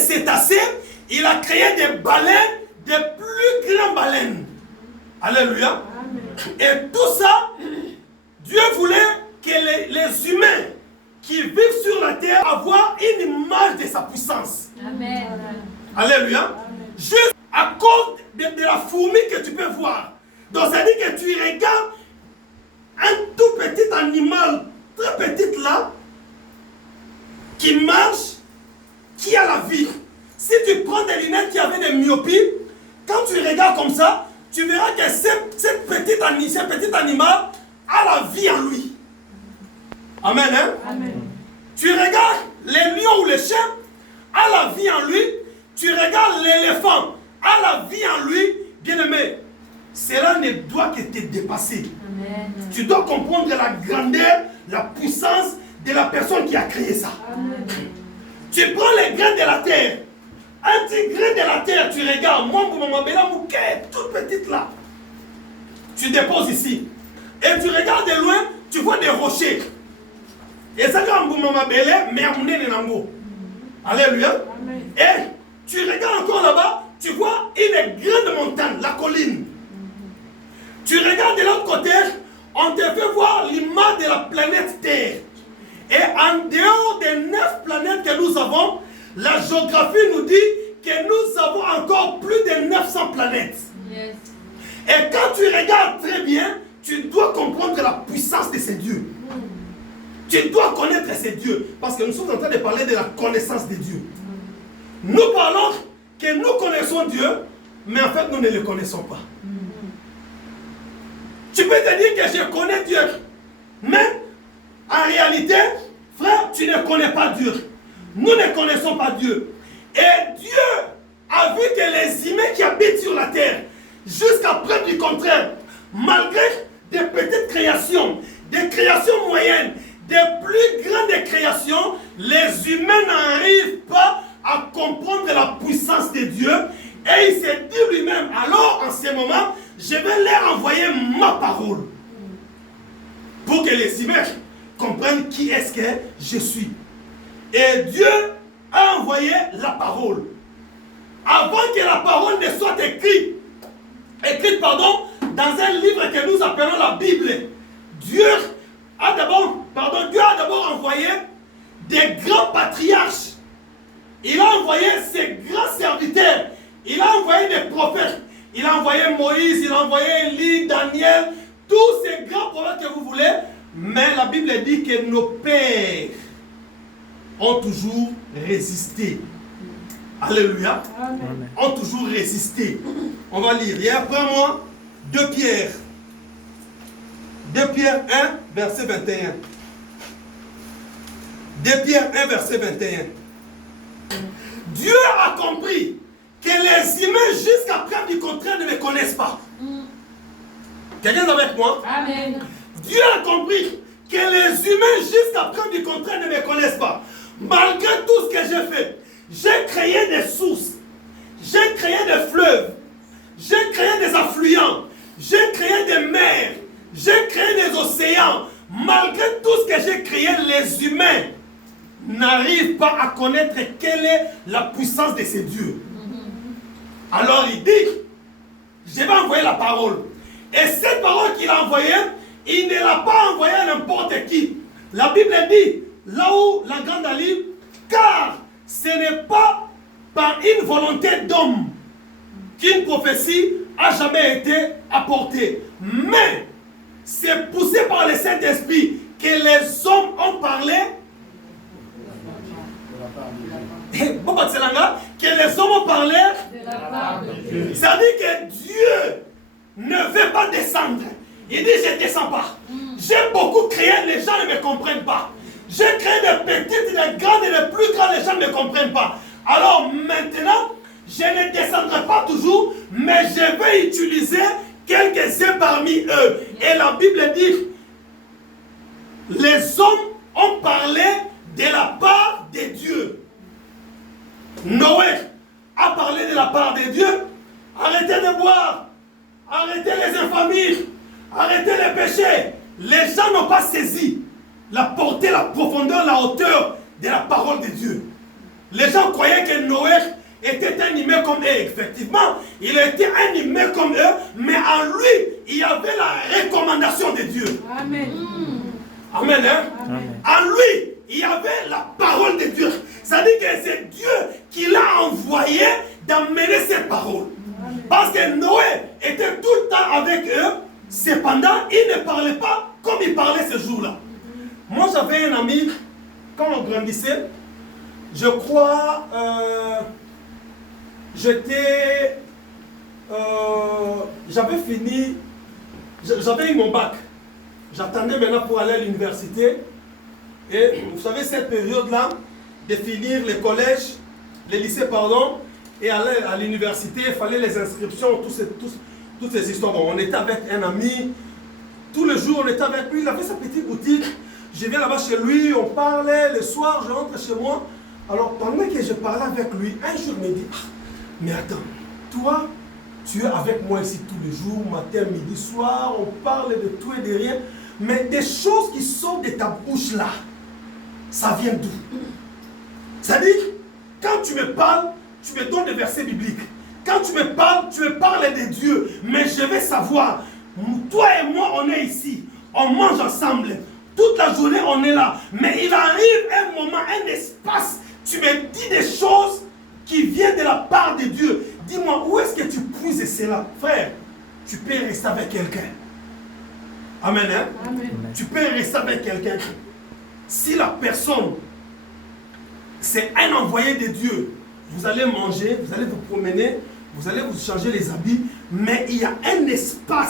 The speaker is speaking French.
cétacés, il a créé des baleines, des plus grandes baleines. Alléluia. Amen. Et tout ça, Dieu voulait que les humains qui vivent sur la terre avoir une image de sa puissance. Amen. Alléluia. Amen. Juste à cause de la fourmi que tu peux voir. Donc ça dit que tu regardes un tout petit animal, très petit là, qui marche, qui a la vie. Si tu prends des lunettes qui avaient des myopies, quand tu regardes comme ça, tu verras que ce petit animal a la vie en lui. Amen, hein? Amen. Tu regardes les lions ou les chiens, a la vie en lui. Tu regardes l'éléphant, a la vie en lui. Bien-aimé, cela ne doit que te dépasser. Amen. Tu dois comprendre la grandeur, la puissance de la personne qui a créé ça. Amen. Tu prends les grains de la terre. Un petit grain de la terre, tu regardes, toute petite là. Tu déposes ici. Et tu regardes de loin, tu vois des rochers. Et ça, alléluia. Et tu regardes encore là-bas, tu vois une grande montagne, la colline. Tu regardes de l'autre côté, on te fait voir l'image de la planète Terre. Et en dehors des 9 planètes que nous avons, la géographie nous dit que nous avons encore plus de 900 planètes. Yes. Et quand tu regardes très bien, tu dois comprendre la puissance de ces dieux. Tu dois connaître ces dieux. Parce que nous sommes en train de parler de la connaissance de Dieu. Nous parlons que nous connaissons Dieu, mais en fait nous ne le connaissons pas. Tu peux te dire que je connais Dieu, mais en réalité, frère, tu ne connais pas Dieu. Nous ne connaissons pas Dieu. Et Dieu a vu que les humains qui habitent sur la terre, jusqu'à preuve du contraire, malgré des petites créations, des créations moyennes, des plus grandes créations, les humains n'arrivent pas à comprendre la puissance de Dieu. Et il s'est dit lui-même, alors en ce moment, je vais leur envoyer ma parole. Pour que les humains comprennent qui est-ce que je suis. Et Dieu a envoyé la parole. Avant que la parole ne soit écrite dans un livre que nous appelons la Bible, Dieu a d'abord envoyé des grands patriarches. Il a envoyé ses grands serviteurs. Il a envoyé des prophètes. Il a envoyé Moïse, il a envoyé Élie, Daniel, tous ces grands prophètes que vous voulez. Mais la Bible dit que nos pères ont toujours résisté. Alléluia. Amen. Ont toujours résisté. On va lire. Et après moi, 2 Pierre. 2 Pierre 1, verset 21. 2 Pierre 1, verset 21. Dieu a compris que les humains, jusqu'à preuve du contraire, ne me connaissent pas. Quelqu'un est avec moi? Amen. Dieu a compris que les humains, jusqu'à preuve du contraire, ne me connaissent pas. Malgré tout ce que j'ai fait, j'ai créé des sources, j'ai créé des fleuves, j'ai créé des affluents, j'ai créé des mers, j'ai créé des océans. Malgré tout ce que j'ai créé, les humains n'arrivent pas à connaître quelle est la puissance de ces dieux. Alors il dit, je vais envoyer la parole. Et cette parole qu'il a envoyée, il ne l'a pas envoyée à n'importe qui. La Bible dit, là où la grande livre, car ce n'est pas par une volonté d'homme qu'une prophétie a jamais été apportée. Mais c'est poussé par le Saint-Esprit que les hommes ont parlé. Que les hommes ont parlé de la part de Dieu. Ça dit que Dieu ne veut pas descendre. Il dit je ne descends pas. J'ai beaucoup créé, les gens ne me comprennent pas. J'ai créé des petites, des grandes et des plus grandes, les gens ne me comprennent pas. Alors maintenant, je ne descendrai pas toujours, mais je vais utiliser quelques-uns parmi eux. Et la Bible dit, les hommes ont parlé de la part de Dieu. Noé a parlé de la part de Dieu. Arrêtez de boire, arrêtez les infamies, arrêtez les péchés. Les gens n'ont pas saisi la portée, la profondeur, la hauteur de la parole de Dieu. Les gens croyaient que Noé était animé comme eux. Effectivement, il était animé comme eux, mais en lui, il y avait la recommandation de Dieu. Amen. Amen, hein? Amen. En lui, il y avait la parole de Dieu. Ça dit que c'est Dieu qui l'a envoyé d'amener ces paroles. Amen. Parce que Noé était tout le temps avec eux. Cependant, il ne parlait pas comme il parlait ce jour-là. Moi, j'avais un ami, quand on grandissait, je crois, j'avais fini, j'avais eu mon bac. J'attendais maintenant pour aller à l'université. Et vous savez, cette période-là, de finir les collèges, les lycées, pardon, et aller à l'université, il fallait les inscriptions, toutes ces histoires. Bon, on était avec un ami, tous les jours on était avec lui, il avait sa petite boutique. Je viens là-bas chez lui, on parlait, le soir je rentre chez moi. Alors pendant que je parlais avec lui, un jour il me dit, ah, mais attends, toi, tu es avec moi ici tous les jours, matin, midi, soir, on parle de tout et de rien, mais des choses qui sortent de ta bouche là, ça vient d'où? C'est-à-dire, quand tu me parles, tu me donnes des versets bibliques. Quand tu me parles de Dieu, mais je vais savoir, toi et moi on est ici, on mange ensemble, toute la journée on est là, mais il arrive un moment, un espace, tu me dis des choses qui viennent de la part de Dieu. Dis-moi, où est-ce que tu puises cela? Frère, tu peux rester avec quelqu'un. Amen, hein? Amen. Tu peux rester avec quelqu'un. Si la personne, c'est un envoyé de Dieu, vous allez manger, vous allez vous promener, vous allez vous changer les habits, mais il y a un espace